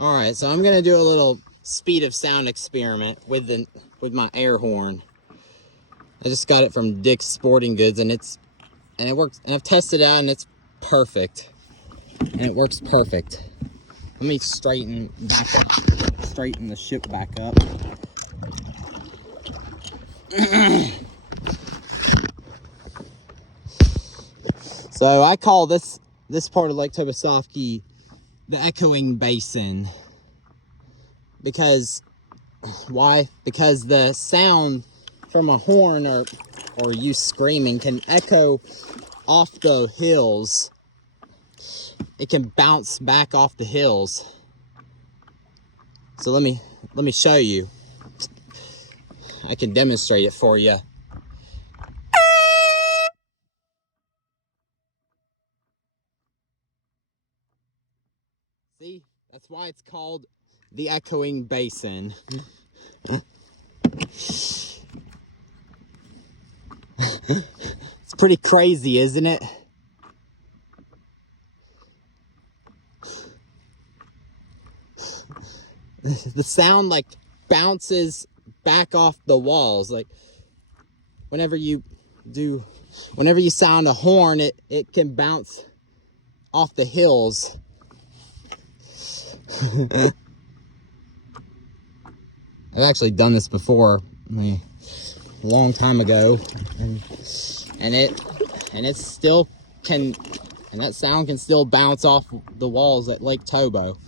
All right, so I'm gonna do a little speed of sound experiment with my air horn. I just got it from Dick's Sporting Goods, and it works. And I've tested it out, and it's perfect. And it works perfect. Let me straighten the ship back up. So I call this part of Lake Tobesofkee the echoing basin. Because why? Because the sound from a horn or you screaming can echo off the hills. It can bounce back off the hills. So let me show you. I can demonstrate it for you. See, that's why it's called the echoing basin. It's pretty crazy, isn't it? The sound like bounces back off the walls. Like whenever you sound a horn, it can bounce off the hills. I've actually done this before, a long time ago, and that sound can still bounce off the walls at Lake Tobo.